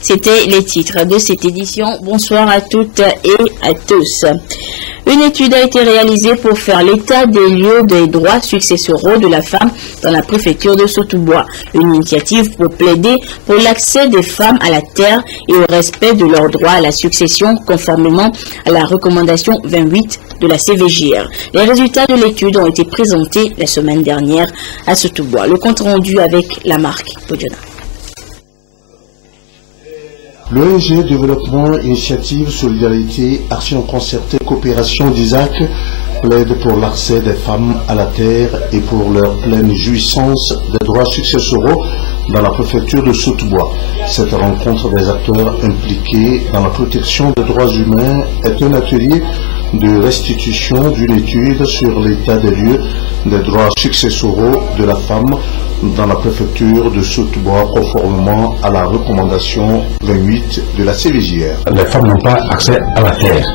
C'était les titres de cette édition. Bonsoir à toutes et à tous. Une étude a été réalisée pour faire l'état des lieux des droits successoraux de la femme dans la préfecture de Sotoubois. Une initiative pour plaider pour l'accès des femmes à la terre et au respect de leurs droits à la succession conformément à la recommandation 28 de la CVJR. Les résultats de l'étude ont été présentés la semaine dernière à Sotoubois. Le compte rendu avec la marque Podiona. L'ONG Développement, Initiative, Solidarité, Action Concertée, Coopération d'Isaac plaide pour l'accès des femmes à la terre et pour leur pleine jouissance des droits successoraux dans la préfecture de Sotoubois. Cette rencontre des acteurs impliqués dans la protection des droits humains est un atelier de restitution d'une étude sur l'état des lieux des droits successoraux de la femme dans la préfecture de Sotoubois conformément à la recommandation 28 de la CVJR. Les femmes n'ont pas accès à la terre.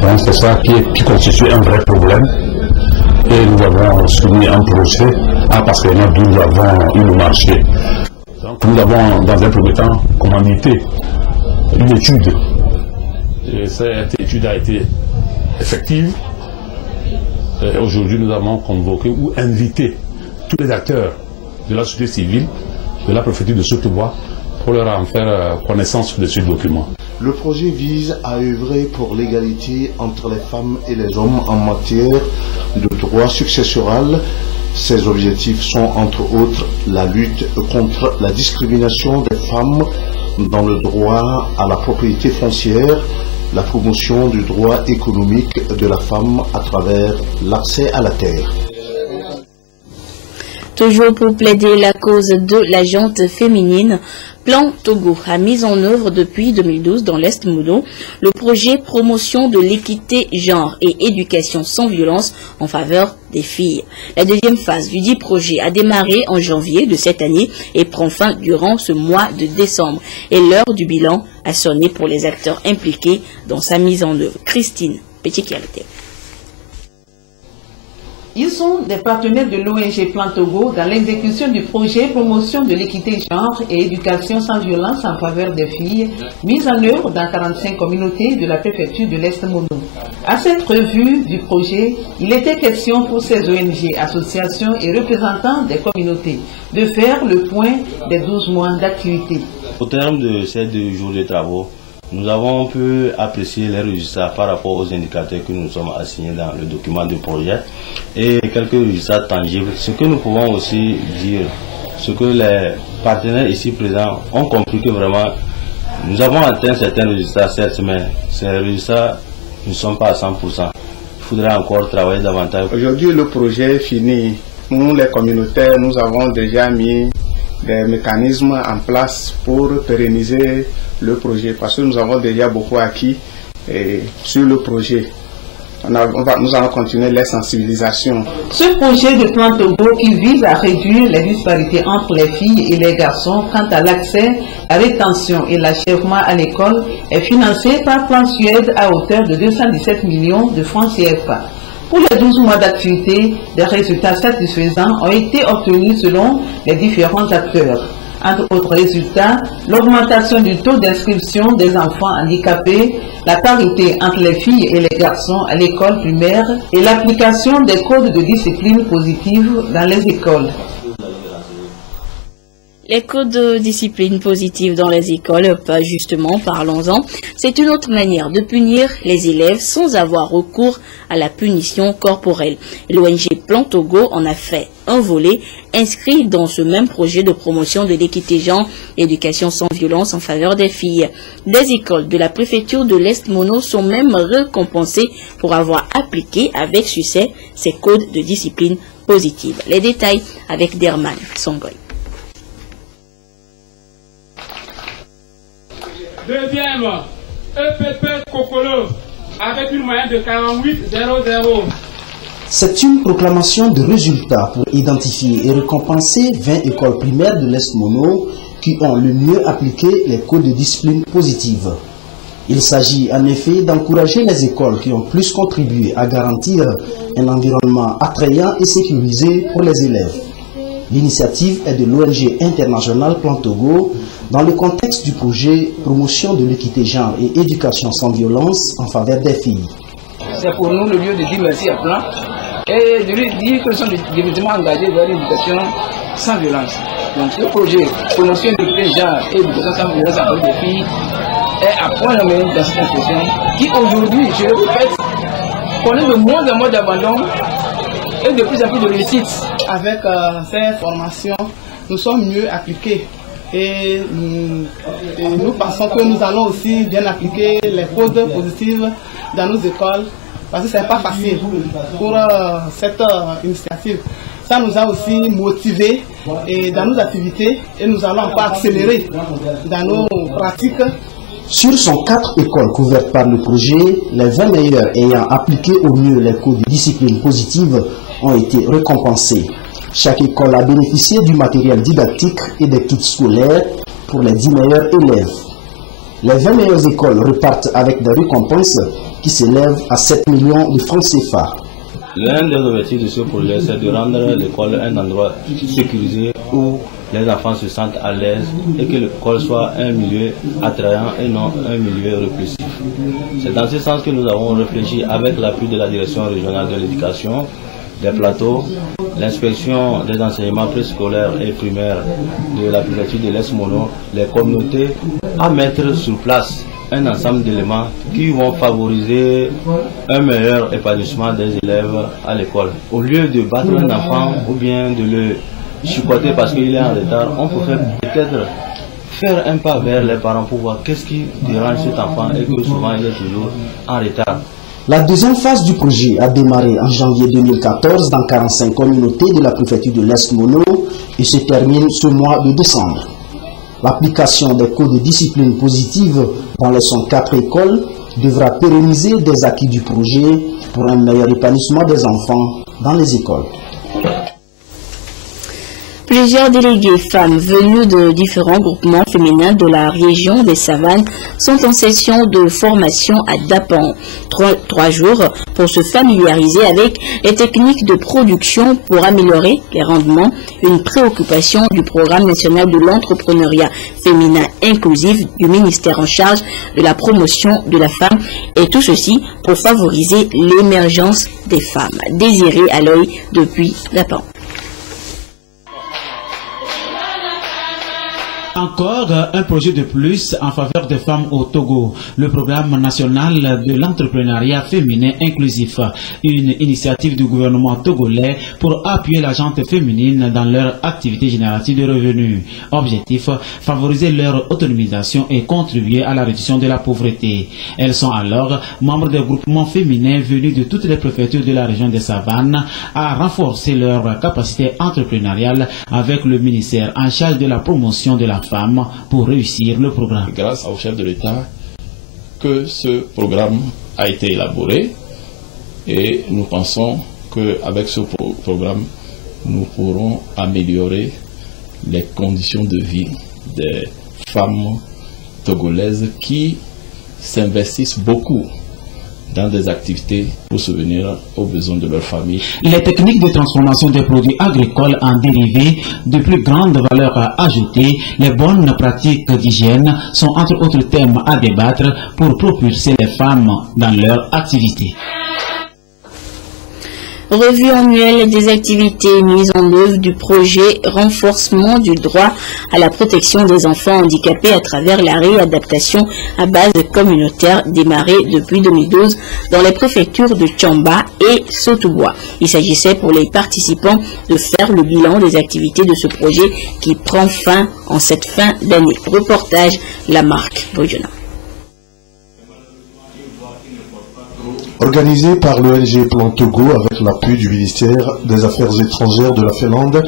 Donc c'est ça qui constitue un vrai problème. Et nous avons soumis un projet parce que nous avons eu le marché. Donc nous avons dans un premier temps commandité une étude. Et cette étude a été effective. Aujourd'hui nous avons convoqué ou invité tous les acteurs de la société civile, de la préfecture de Sotoubois, pour leur en faire connaissance de ce document. Le projet vise à œuvrer pour l'égalité entre les femmes et les hommes en matière de droit successoral. Ces objectifs sont entre autres la lutte contre la discrimination des femmes dans le droit à la propriété foncière, la promotion du droit économique de la femme à travers l'accès à la terre. Toujours pour plaider la cause de la gente féminine, Plan Togo a mis en œuvre depuis 2012 dans l'Est Mono le projet promotion de l'équité genre et éducation sans violence en faveur des filles. La deuxième phase du dit projet a démarré en janvier de cette année et prend fin durant ce mois de décembre. Et l'heure du bilan a sonné pour les acteurs impliqués dans sa mise en œuvre. Christine Petit-Kialité. Ils sont des partenaires de l'ONG Plan Togo dans l'exécution du projet promotion de l'équité genre et éducation sans violence en faveur des filles, mise en œuvre dans 45 communautés de la préfecture de l'Est Mono. À cette revue du projet, il était question pour ces ONG, associations et représentants des communautés de faire le point des 12 mois d'activité. Au terme de ces 2 jours de travaux, nous avons pu apprécier les résultats par rapport aux indicateurs que nous sommes assignés dans le document du projet et quelques résultats tangibles. Ce que nous pouvons aussi dire, ce que les partenaires ici présents ont compris que vraiment nous avons atteint certains résultats, certes, mais ces résultats ne sont pas à 100%. Il faudra encore travailler davantage. Aujourd'hui, le projet est fini. Nous, les communautaires, nous avons déjà mis des mécanismes en place pour pérenniser le projet parce que nous avons déjà beaucoup acquis sur le projet. Nous allons continuer les sensibilisations. Ce projet de Plan Togo qui vise à réduire les disparités entre les filles et les garçons quant à l'accès, la rétention et l'achèvement à l'école est financé par Plan Suède à hauteur de 217 millions de francs CFA. Pour les 12 mois d'activité, des résultats satisfaisants ont été obtenus selon les différents acteurs. Entre autres résultats, l'augmentation du taux d'inscription des enfants handicapés, la parité entre les filles et les garçons à l'école primaire et l'application des codes de discipline positive dans les écoles. Les codes de discipline positive dans les écoles, justement, parlons-en, c'est une autre manière de punir les élèves sans avoir recours à la punition corporelle. L'ONG Plan Togo en a fait un volet inscrit dans ce même projet de promotion de l'équité genre et éducation sans violence en faveur des filles. Les écoles de la préfecture de l'Est Mono sont même récompensées pour avoir appliqué avec succès ces codes de discipline positive. Les détails avec Derman Songoy. Deuxième, EPP Kokolo, avec une moyenne de 48,00. C'est une proclamation de résultats pour identifier et récompenser 20 écoles primaires de l'Est Mono qui ont le mieux appliqué les codes de discipline positive. Il s'agit en effet d'encourager les écoles qui ont plus contribué à garantir un environnement attrayant et sécurisé pour les élèves. L'initiative est de l'ONG internationale Plan Togo dans le contexte du projet Promotion de l'équité genre et éducation sans violence en faveur des filles. C'est pour nous le lieu de dire merci à Plan et de lui dire que nous sommes définitivement engagés vers l'éducation sans violence. Donc ce projet Promotion de l'équité genre et éducation sans violence en faveur des filles est à point nommé dans cette institution qui aujourd'hui, je le répète, connaît de moins en moins d'abandon et de plus en plus de réussite. Avec ces formations, nous sommes mieux appliqués et nous pensons que nous allons aussi bien appliquer les codes positifs dans nos écoles parce que ce n'est pas facile pour cette initiative. Ça nous a aussi motivés dans nos activités et nous allons encore accélérer dans nos pratiques. Sur 104 écoles couvertes par le projet, les 20 meilleures ayant appliqué au mieux les codes de discipline positive ont été récompensées. Chaque école a bénéficié du matériel didactique et des kits scolaires pour les 10 meilleurs élèves. Les 20 meilleures écoles repartent avec des récompenses qui s'élèvent à 7 millions de francs CFA. L'un des objectifs de ce projet, c'est de rendre l'école un endroit sécurisé où les enfants se sentent à l'aise et que l'école soit un milieu attrayant et non un milieu répressif. C'est dans ce sens que nous avons réfléchi avec l'appui de la direction régionale de l'éducation, des plateaux, l'inspection des enseignements préscolaires et primaires de la préfecture de l'Est Mono, les communautés, à mettre sur place un ensemble d'éléments qui vont favoriser un meilleur épanouissement des élèves à l'école. Au lieu de battre un enfant ou bien de le chicoter parce qu'il est en retard, on pourrait peut-être faire un pas vers les parents pour voir qu'est-ce qui dérange cet enfant et que souvent il est toujours en retard. La deuxième phase du projet a démarré en janvier 2014 dans 45 communautés de la préfecture de l'Est Mono et se termine ce mois de décembre. L'application des codes de discipline positive dans les 104 écoles devra pérenniser des acquis du projet pour un meilleur épanouissement des enfants dans les écoles. Plusieurs délégués femmes venues de différents groupements féminins de la région des Savanes sont en session de formation à Dapan. 3 jours pour se familiariser avec les techniques de production pour améliorer les rendements, une préoccupation du programme national de l'entrepreneuriat féminin inclusif du ministère en charge de la promotion de la femme et tout ceci pour favoriser l'émergence des femmes. Désiré à l'œil depuis Dapan. Encore un projet de plus en faveur des femmes au Togo, le programme national de l'entrepreneuriat féminin inclusif, une initiative du gouvernement togolais pour appuyer la gente féminine dans leur activité générative de revenus. Objectif, favoriser leur autonomisation et contribuer à la réduction de la pauvreté. Elles sont alors membres des groupements féminins venus de toutes les préfectures de la région des Savanes à renforcer leur capacité entrepreneuriale avec le ministère en charge de la promotion de la femmes pour réussir le programme. Grâce au chef de l'État que ce programme a été élaboré et nous pensons qu'avec ce programme, nous pourrons améliorer les conditions de vie des femmes togolaises qui s'investissent beaucoup dans des activités pour subvenir aux besoins de leur famille. Les techniques de transformation des produits agricoles en dérivés de plus grande valeur ajoutée, les bonnes pratiques d'hygiène sont entre autres thèmes à débattre pour propulser les femmes dans leur activité. Revue annuelle des activités mises en œuvre du projet renforcement du droit à la protection des enfants handicapés à travers la réadaptation à base communautaire démarrée depuis 2012 dans les préfectures de Tchamba et Sotoubois. Il s'agissait pour les participants de faire le bilan des activités de ce projet qui prend fin en cette fin d'année. Reportage Lamarque Boyona. Organisé par l'ONG Plan Togo avec l'appui du ministère des Affaires étrangères de la Finlande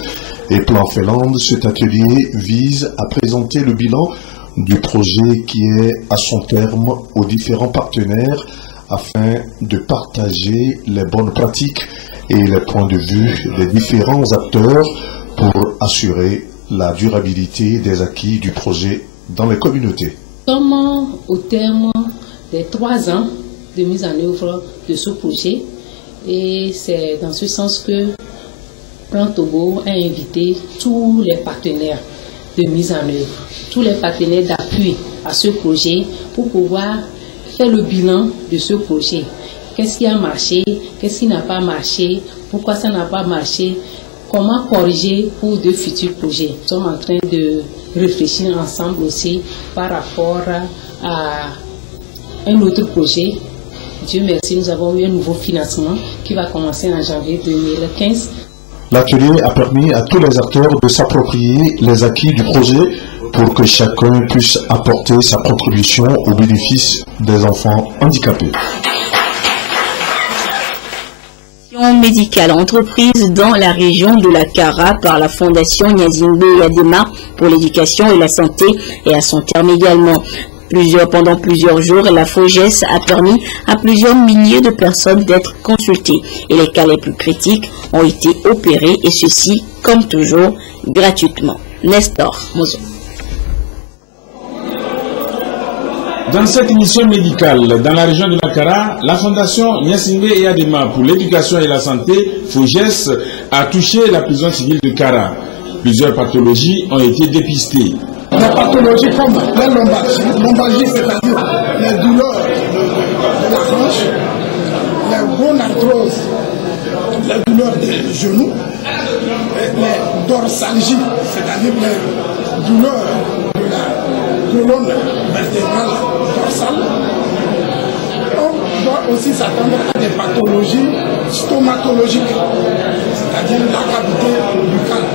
et Plan Finlande, cet atelier vise à présenter le bilan du projet qui est à son terme aux différents partenaires afin de partager les bonnes pratiques et les points de vue des différents acteurs pour assurer la durabilité des acquis du projet dans les communautés. Nous sommes au terme des 3 ans de mise en œuvre de ce projet et c'est dans ce sens que Plan Togo a invité tous les partenaires de mise en œuvre, tous les partenaires d'appui à ce projet pour pouvoir faire le bilan de ce projet. Qu'est-ce qui a marché, qu'est-ce qui n'a pas marché, pourquoi ça n'a pas marché, comment corriger pour de futurs projets. Nous sommes en train de réfléchir ensemble aussi par rapport à un autre projet. Dieu merci, nous avons eu un nouveau financement qui va commencer en janvier 2015. L'atelier a permis à tous les acteurs de s'approprier les acquis du projet pour que chacun puisse apporter sa contribution au bénéfice des enfants handicapés. Médicale entreprise dans la région de la Kara par la Fondation Nyazingbe Yadema pour l'éducation et la santé et à son terme également. Pendant plusieurs jours, la FOGES a permis à plusieurs milliers de personnes d'être consultées et les cas les plus critiques ont été opérés et ceci, comme toujours, gratuitement. Nestor Mozo. Dans cette émission médicale, dans la région de la Kara, la Fondation Nyazingbe Yadema pour l'éducation et la santé, FOGES, a touché la prison civile de Kara. Plusieurs pathologies ont été dépistées. Des pathologies comme la lombalgie, c'est-à-dire les douleurs de la hanche, les gonarthroses, les douleurs des genoux, les dorsalgies, c'est-à-dire les douleurs de la colonne vertébrale dorsale. On doit aussi s'attendre à des pathologies stomatologiques, c'est-à-dire la cavité buccale.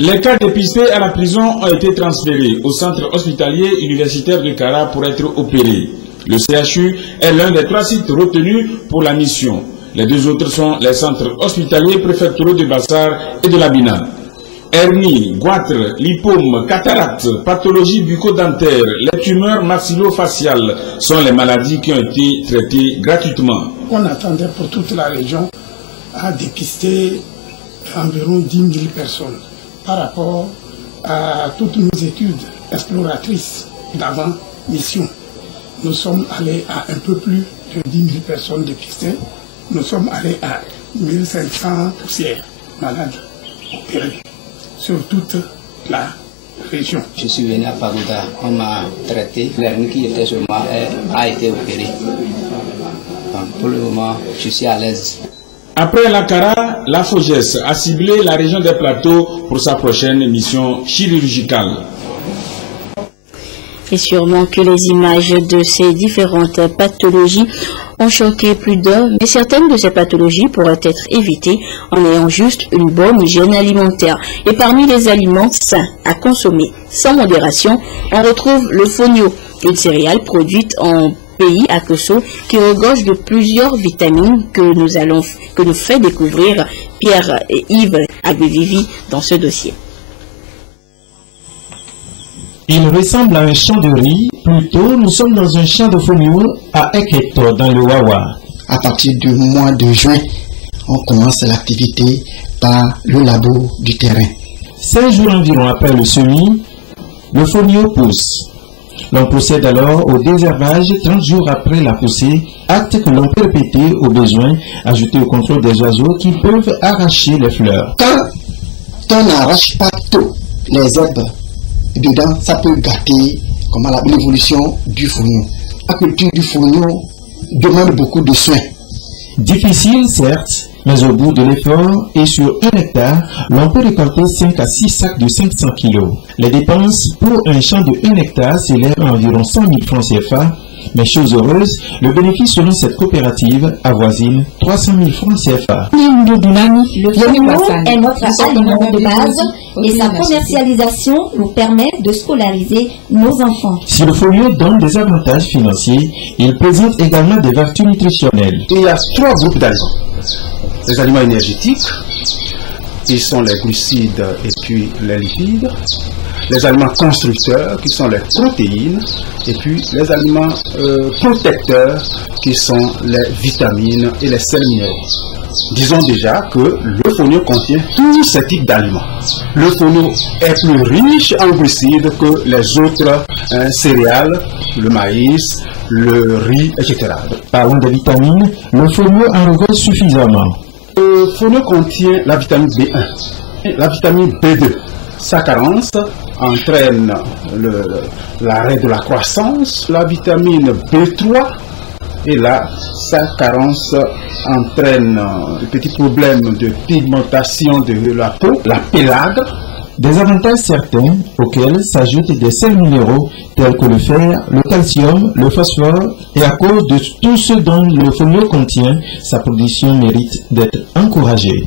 Les cas dépistés à la prison ont été transférés au centre hospitalier universitaire de Kara pour être opérés. Le CHU est l'un des 3 sites retenus pour la mission. Les 2 autres sont les centres hospitaliers préfectoraux de Bassar et de Labina. Hernie, goitre, lipome, cataracte, pathologie bucco-dentaire, les tumeurs maxillo-faciales sont les maladies qui ont été traitées gratuitement. On attendait pour toute la région à dépister environ 10 000 personnes. Par rapport à toutes nos études exploratrices d'avant-mission, nous sommes allés à un peu plus de 10 000 personnes dépistées. Nous sommes allés à 1500 poussières malades opérées sur toute la région. Je suis venu à Pagoda, on m'a traité, l'hernie qui était sur moi a été opérée. Pour le moment, je suis à l'aise. Après la Kara, la FOGES a ciblé la région des plateaux pour sa prochaine mission chirurgicale. Et sûrement que les images de ces différentes pathologies ont choqué plus d'un, mais certaines de ces pathologies pourraient être évitées en ayant juste une bonne hygiène alimentaire. Et parmi les aliments sains à consommer sans modération, on retrouve le fonio, une céréale produite en pays à Kosso qui regorge de plusieurs vitamines que nous fait découvrir Pierre et Yves Abevivi dans ce dossier. Il ressemble à un champ de riz, plutôt nous sommes dans un champ de fonio à Eketo dans le Wawa. À partir du mois de juin, on commence l'activité par le labo du terrain. 5 jours environ après le semis, le fonio pousse. L'on procède alors au désherbage 30 jours après la poussée, acte que l'on peut répéter au besoin, ajouté au contrôle des oiseaux qui peuvent arracher les fleurs. Quand on n'arrache pas tout les herbes, dedans, ça peut gâter l'évolution du fonio. La culture du fonio demande beaucoup de soins. Difficile, certes, mais au bout de l'effort et sur 1 hectare, l'on peut récolter 5 à 6 sacs de 500 kg. Les dépenses pour un champ de 1 hectare s'élèvent à environ 100 000 francs CFA, mais chose heureuse, le bénéfice selon cette coopérative avoisine 300 000 francs CFA. Le fonio est notre aliment de base et sa commercialisation nous permet de scolariser nos enfants. Si le fonio donne des avantages financiers, il présente également des vertus nutritionnelles. Il y a 3 groupes d'aliments. Les aliments énergétiques, qui sont les glucides et puis les lipides. Les aliments constructeurs, qui sont les protéines. Et puis les aliments protecteurs, qui sont les vitamines et les sels minéraux. Disons déjà que le fonio contient tous ces types d'aliments. Le fonio est plus riche en glucides que les autres céréales, le maïs, le riz, etc. Parlant des vitamines, le fonio en regorge suffisamment. Le fonio contient la vitamine B1 et la vitamine B2. Sa carence entraîne l'arrêt de la croissance. La vitamine B3 et là, sa carence entraîne de petits problèmes de pigmentation de la peau, la pélagre. Des avantages certains auxquels s'ajoutent des sels minéraux tels que le fer, le calcium, le phosphore, et à cause de tout ce dont le fonio contient, sa production mérite d'être encouragée.